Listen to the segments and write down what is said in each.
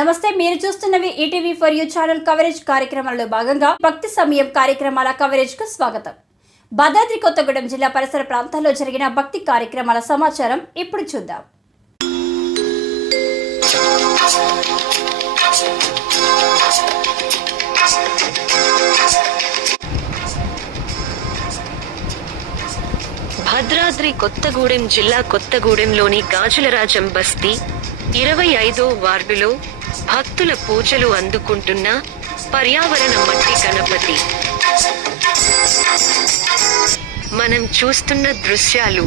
నమస్తే, మీరు చూస్తున్నవి ETV for you channel coverage కార్యక్రమంలో భాగంగా భక్తి సమయం కార్యక్రమాల కవరేజ్ కు స్వాగతం. భద్రాద్రి కొత్తగూడెం జిల్లా పరిసర ప్రాంతాల్లో జరిగిన భక్తి కార్యక్రమాల సమాచారం ఇప్పుడు చూద్దాం. భద్రాద్రి కొత్తగూడెం జిల్లా కొత్తగూడెంలోని గాజులరాజం బస్తీ 25వ వార్డులో భక్తుల పూజలు అందుకుంటున్న పర్యావరణ మట్టి గణపతి. మనం చూస్తున్న దృశ్యాలు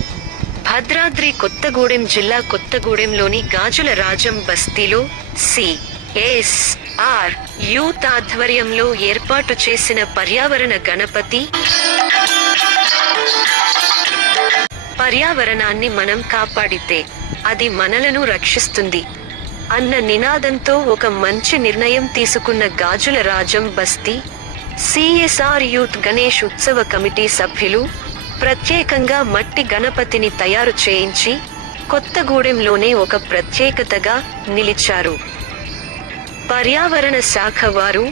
భద్రాద్రి కొత్తగూడెం జిల్లా కొత్తగూడెంలోని గాజులరాజం బస్తీలో CSR యూత్ ఆధ్వర్యంలో ఏర్పాటు చేసిన పర్యావరణ గణపతి. పర్యావరణాన్ని మనం కాపాడితే అది మనలను రక్షిస్తుంది అన్న నినాదంతో ఒక మంచి నిర్ణయం తీసుకున్న గాజులరాజం బస్తీ CSR యూత్ గణేష్ ఉత్సవ కమిటీ సభ్యులు ప్రత్యేకంగా మట్టి గణపతిని తయారు చేయించి కొత్తగూడెంలోనే ఒక ప్రత్యేకతగా నిలిచారు. పర్యావరణ శాఖ వారు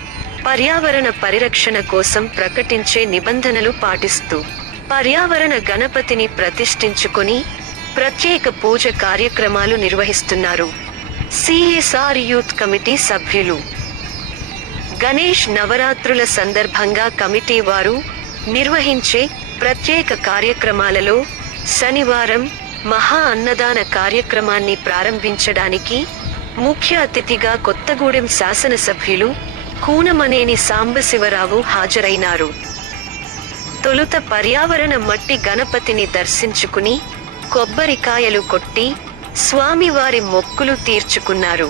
పర్యావరణ పరిరక్షణ కోసం ప్రకటించే నిబంధనలు పాటిస్తూ పర్యావరణ గణపతిని ప్రతిష్ఠించుకొని ప్రత్యేక పూజ కార్యక్రమాలు నిర్వహిస్తున్నారు. CSR యూత్ కమిటీ సభ్యులు గణేష్ నవరాత్రుల సందర్భంగా కమిటీ వారు నిర్వహించే ప్రత్యేక కార్యక్రమాలలో శనివారం మహా అన్నదాన కార్యక్రమాన్ని ప్రారంభించడానికి ముఖ్య అతిథిగా కొత్తగూడెం శాసనసభ్యులు కూనమనేని సాంబశివరావు హాజరైనారు. తొలుత పర్యావరణ మట్టి గణపతిని దర్శించుకుని కొబ్బరికాయలు కొట్టి స్వామివారి మొక్కులు తీర్చుకున్నారు.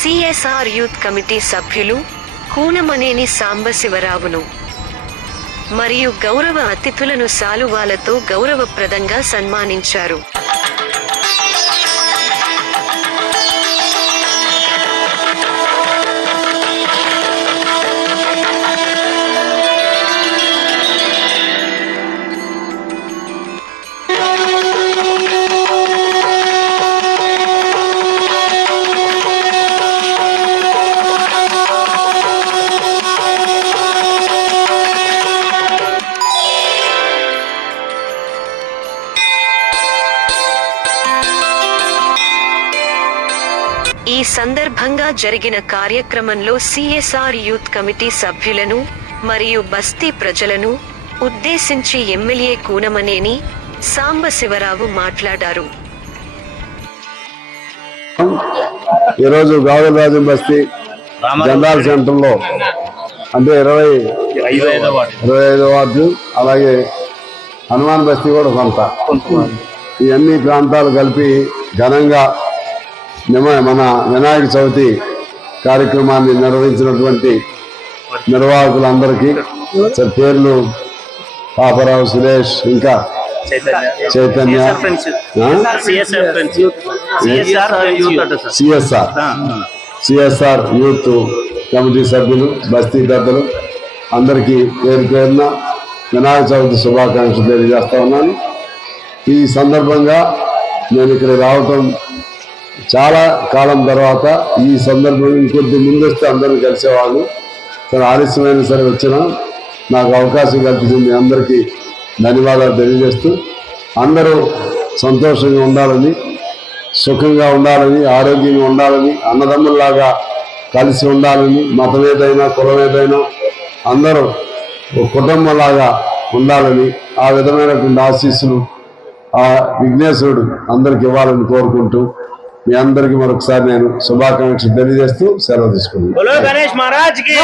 CSR యూత్ కమిటీ సభ్యులు కూనమనేని సాంబశివరావును మరియు గౌరవ అతిథులను శాలువాలతో గౌరవప్రదంగా సన్మానించారు. ఈ సందర్భంగా జరిగిన కార్యక్రమంలో CSR యూత్ కమిటీ సభ్యులను మరియు బస్తీ ప్రజలను ఉద్దేశించి ఎమ్మెల్యే కూనమనేని సాంబశివరావు మాట్లాడారు. ఈరోజు గాజులరాజం బస్తీ జనరల్ సెంటర్లో అంటే 25వ వార్డు, అలాగే హనుమాన్ బస్తీ కూడా కొంత, ఈ అన్ని ప్రాంతాలు కలిపి ఘనంగా మన వినాయక చవితి కార్యక్రమాన్ని నిర్వహించినటువంటి నిర్వాహకులందరికీ పేర్లు పాపరావు, సురేష్, ఇంకా చైతన్య, CSR యూత్ కమిటీ సభ్యులు, బస్తీ పెద్దలు అందరికీ పేరు పేరున వినాయక చవితి శుభాకాంక్షలు తెలియజేస్తా ఉన్నాను. ఈ సందర్భంగా నేను ఇక్కడ రావటం చాలా కాలం తర్వాత, ఈ సందర్భం ఇంకొద్ది ముందు వస్తే అందరూ కలిసేవాళ్ళు, సరే ఆలస్యమైన సరే వచ్చినా నాకు అవకాశం కల్పించిన మీ అందరికీ ధన్యవాదాలు తెలియజేస్తూ అందరూ సంతోషంగా ఉండాలని, సుఖంగా ఉండాలని, ఆరోగ్యంగా ఉండాలని, అన్నదమ్ముల్లాగా కలిసి ఉండాలని, మతం ఏదైనా కులం ఏదైనా అందరూ ఒక కుటుంబంలాగా ఉండాలని ఆ విధమైనటువంటి ఆశీస్సులు ఆ విఘ్నేశ్వరుడు అందరికి ఇవ్వాలని కోరుకుంటూ మీ అందరికీ మరొకసారి నేను శుభాకాంక్షలు తెలియజేస్తూ సెలవు తీసుకున్నాను. बोलो गणेश महाराज की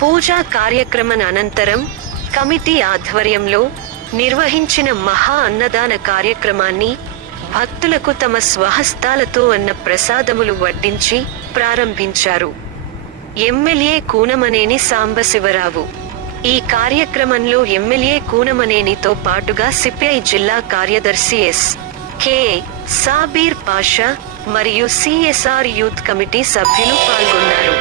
పూజా కార్యక్రమం అనంతరం కమిటీ ఆధ్వర్యంలో నిర్వహించిన మహా అన్నదాన కార్యక్రమాన్ని భక్తులకు తమ స్వహస్తాలతో అన్న ప్రసాదములు వడ్డించి ప్రారంభించారు. ఎమ్మెల్యే కూనమనేని సాంబశివరావు ఈ కార్యక్రమంలో ఎమ్మెల్యే కూనమనేనితో పాటుగా సిపిఐ జిల్లా కార్యదర్శి కె సాబీర్ పాషా మరియు సిఎస్ఆర్ యూత్ కమిటీ సభ్యులు పాల్గొన్నారు.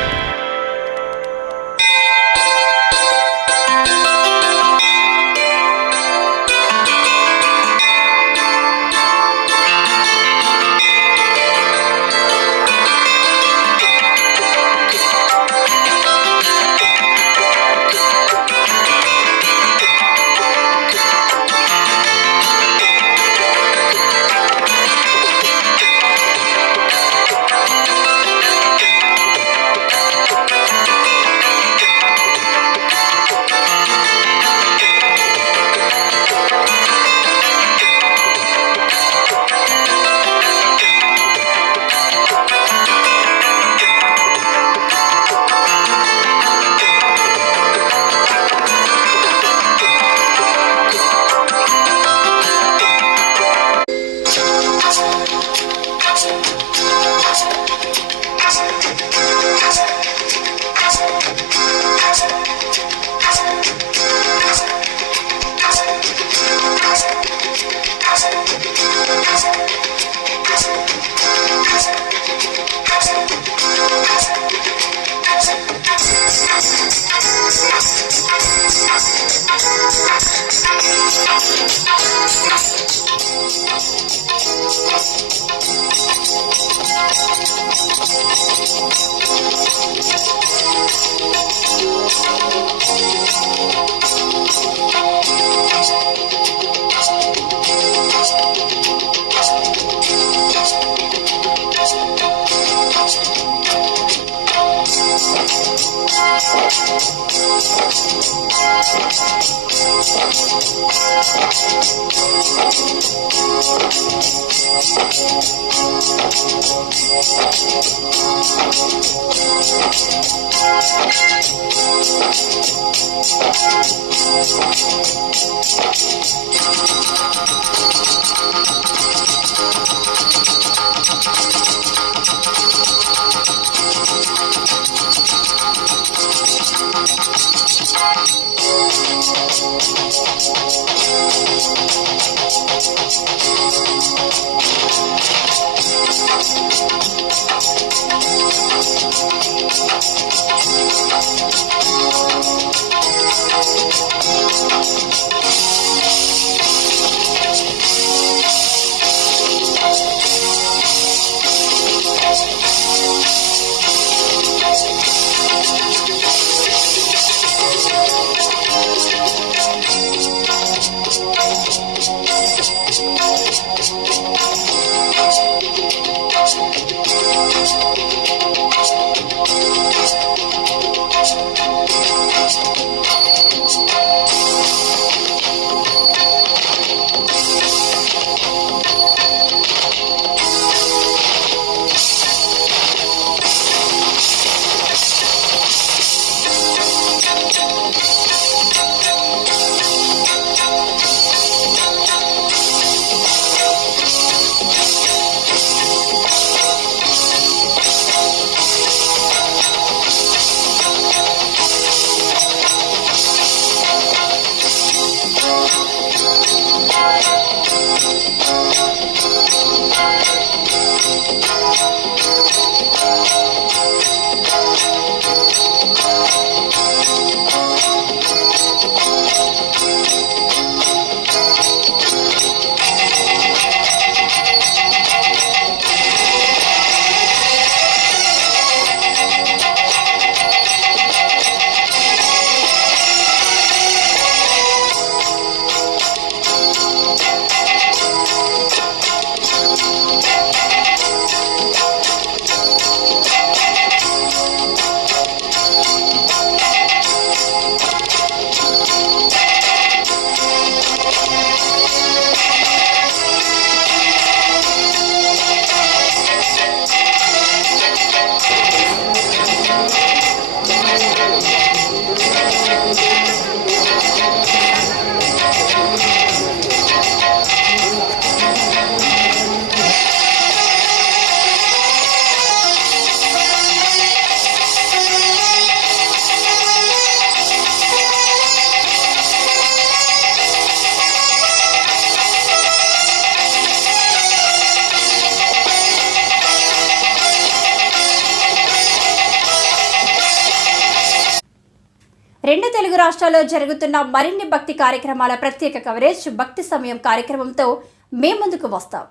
తెలుగు రాష్ట్రాల్లో జరుగుతున్న మరిన్ని భక్తి కార్యక్రమాల ప్రత్యేక కవరేజ్ భక్తి సమయం కార్యక్రమంతో మేము ముందుకు వస్తాం.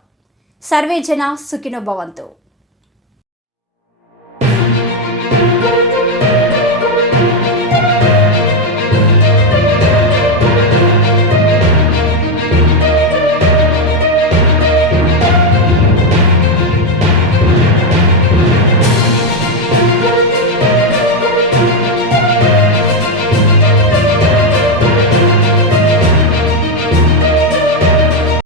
సర్వే జన సుఖినో భవంతు.